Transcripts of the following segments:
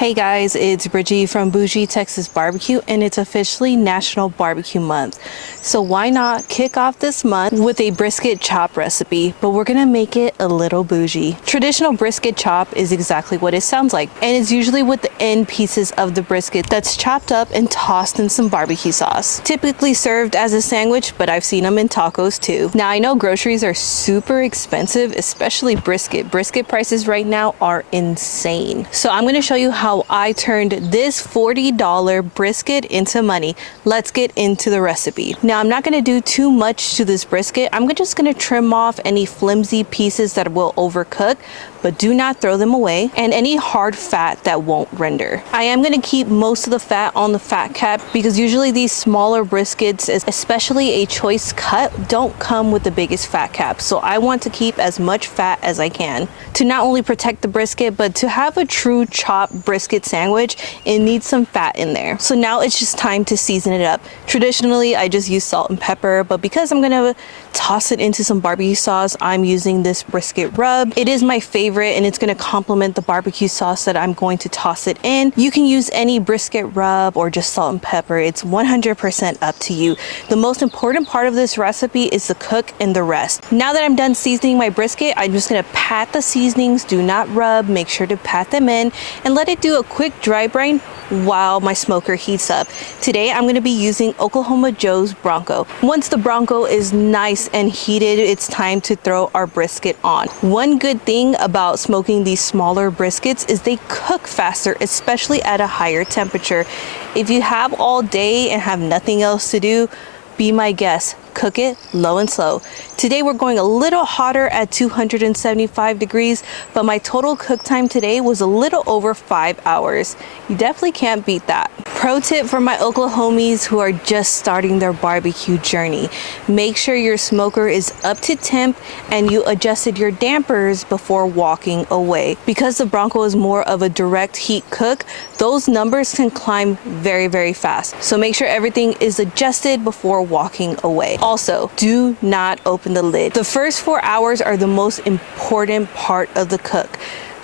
Hey guys, it's Bridgie from Bougie Texas Barbecue, and it's officially National Barbecue Month. So why not kick off this month with a brisket chop recipe, but we're gonna make it a little bougie. Traditional brisket chop is exactly what it sounds like, and it's usually with the end pieces of the brisket that's chopped up and tossed in some barbecue sauce. Typically served as a sandwich, but I've seen them in tacos too. Now I know groceries are super expensive, especially brisket. Brisket prices right now are insane. So I'm gonna show you how I turned this $40 brisket into money. Let's get into the recipe. Now I'm not gonna do too much to this brisket. I'm just gonna trim off any flimsy pieces that will overcook, but do not throw them away, and any hard fat that won't render. I am gonna keep most of the fat on the fat cap because usually these smaller briskets, especially a choice cut, don't come with the biggest fat cap. So I want to keep as much fat as I can to not only protect the brisket, but to have a true chopped brisket sandwich, it needs some fat in there. So now it's just time to season it up. Traditionally, I just use salt and pepper, but because I'm gonna toss it into some barbecue sauce, I'm using this brisket rub. It is my favorite, and it's going to complement the barbecue sauce that I'm going to toss it in. You can use any brisket rub or just salt and pepper. It's 100% up to you. The most important part of this recipe is the cook and the rest. Now that I'm done seasoning my brisket, I'm just going to pat the seasonings. Do not rub. Make sure to pat them in and let it do a quick dry brine while my smoker heats up. Today I'm going to be using Oklahoma Joe's Bronco. Once the Bronco is nice and heated, it's time to throw our brisket on. One good thing about smoking these smaller briskets is they cook faster, especially at a higher temperature. If you have all day and have nothing else to do, be my guest. Cook it low and slow. Today we're going a little hotter at 275 degrees, but my total cook time today was a little over 5 hours. You definitely can't beat that. Pro tip for my Oklahomies who are just starting their barbecue journey: make sure your smoker is up to temp and you adjusted your dampers before walking away. Because the Bronco is more of a direct heat cook, those numbers can climb very, very fast. So make sure everything is adjusted before walking away. Also, do not open the lid. The first 4 hours are the most important part of the cook.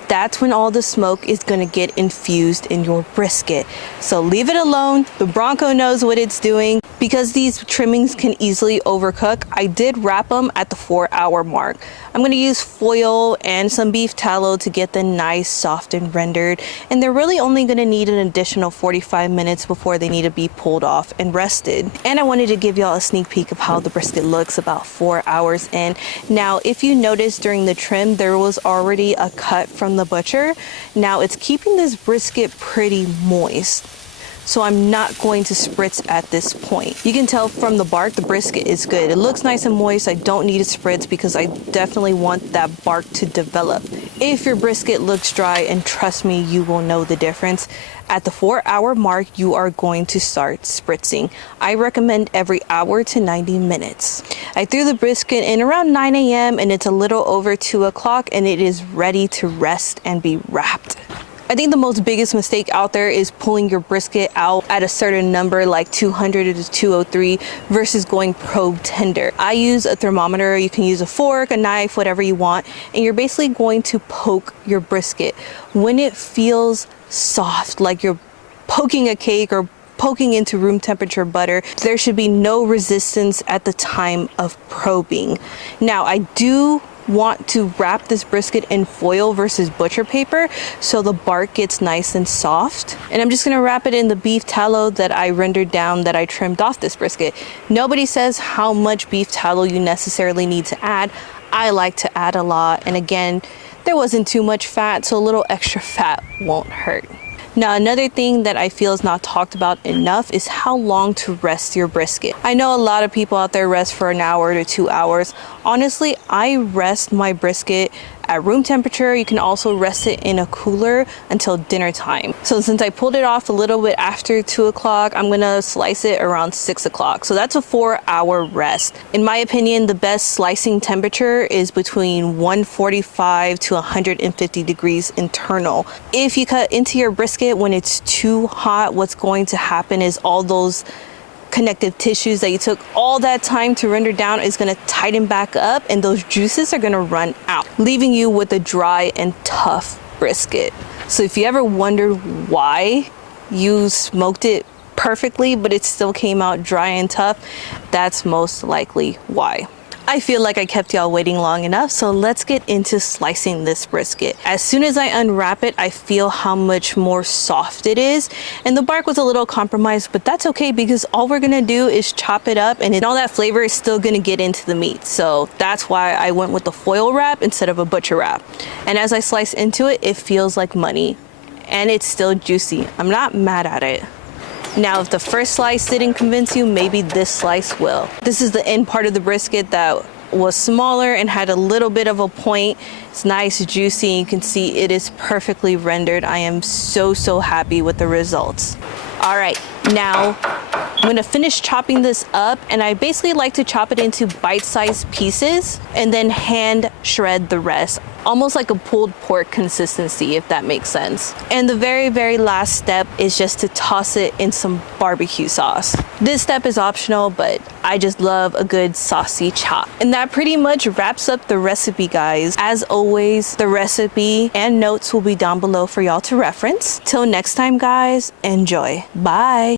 That's when all the smoke is gonna get infused in your brisket. So leave it alone. The Bronco knows what it's doing. Because these trimmings can easily overcook, I did wrap them at the 4-hour mark. I'm gonna use foil and some beef tallow to get them nice, soft, and rendered. And they're really only gonna need an additional 45 minutes before they need to be pulled off and rested. And I wanted to give y'all a sneak peek of how the brisket looks about 4 hours in. Now, if you notice during the trim, there was already a cut from the butcher. Now it's keeping this brisket pretty moist. So I'm not going to spritz at this point. You can tell from the bark, the brisket is good. It looks nice and moist. I don't need a spritz because I definitely want that bark to develop. If your brisket looks dry, and trust me, you will know the difference, at the 4-hour mark, you are going to start spritzing. I recommend every hour to 90 minutes. I threw the brisket in around 9 a.m. and it's a little over 2 o'clock and it is ready to rest and be wrapped. I think the most biggest mistake out there is pulling your brisket out at a certain number like 200 to 203 versus going probe tender. I use a thermometer. You can use a fork, a knife, whatever you want, and you're basically going to poke your brisket. When it feels soft, like you're poking a cake or poking into room temperature butter, there should be no resistance at the time of probing. Now, I do want to wrap this brisket in foil versus butcher paper so the bark gets nice and soft. And I'm just gonna wrap it in the beef tallow that I rendered down, that I trimmed off this brisket. Nobody says how much beef tallow you necessarily need to add. I like to add a lot, and again, there wasn't too much fat, so a little extra fat won't hurt. Now, another thing that I feel is not talked about enough is how long to rest your brisket. I know a lot of people out there rest for an hour to 2 hours. Honestly, I rest my brisket at room temperature. You can also rest it in a cooler until dinner time. So since I pulled it off a little bit after 2 o'clock, I'm gonna slice it around 6 o'clock. So that's a 4-hour rest. In my opinion, the best slicing temperature is between 145 to 150 degrees internal. If you cut into your brisket when it's too hot, what's going to happen is all those connective tissues that you took all that time to render down is going to tighten back up, and those juices are going to run out, leaving you with a dry and tough brisket. So if you ever wondered why you smoked it perfectly, but it still came out dry and tough, that's most likely why. I feel like I kept y'all waiting long enough, so let's get into slicing this brisket. As soon as I unwrap it, I feel how much more soft it is. And the bark was a little compromised, but that's okay because all we're gonna do is chop it up and all that flavor is still gonna get into the meat. So that's why I went with the foil wrap instead of a butcher wrap. And as I slice into it, it feels like money and it's still juicy. I'm not mad at it. Now, if the first slice didn't convince you, maybe this slice will. This is the end part of the brisket that was smaller and had a little bit of a point. It's nice, juicy, and you can see it is perfectly rendered. I am so happy with the results. All right, now I'm gonna finish chopping this up, and I basically like to chop it into bite-sized pieces and then hand shred the rest, almost like a pulled pork consistency, if that makes sense. And the very last step is just to toss it in some barbecue sauce. This step is optional, but I just love a good saucy chop. And that pretty much wraps up the recipe, guys. As always, the recipe and notes will be down below for y'all to reference. Till next time, guys, enjoy. Bye.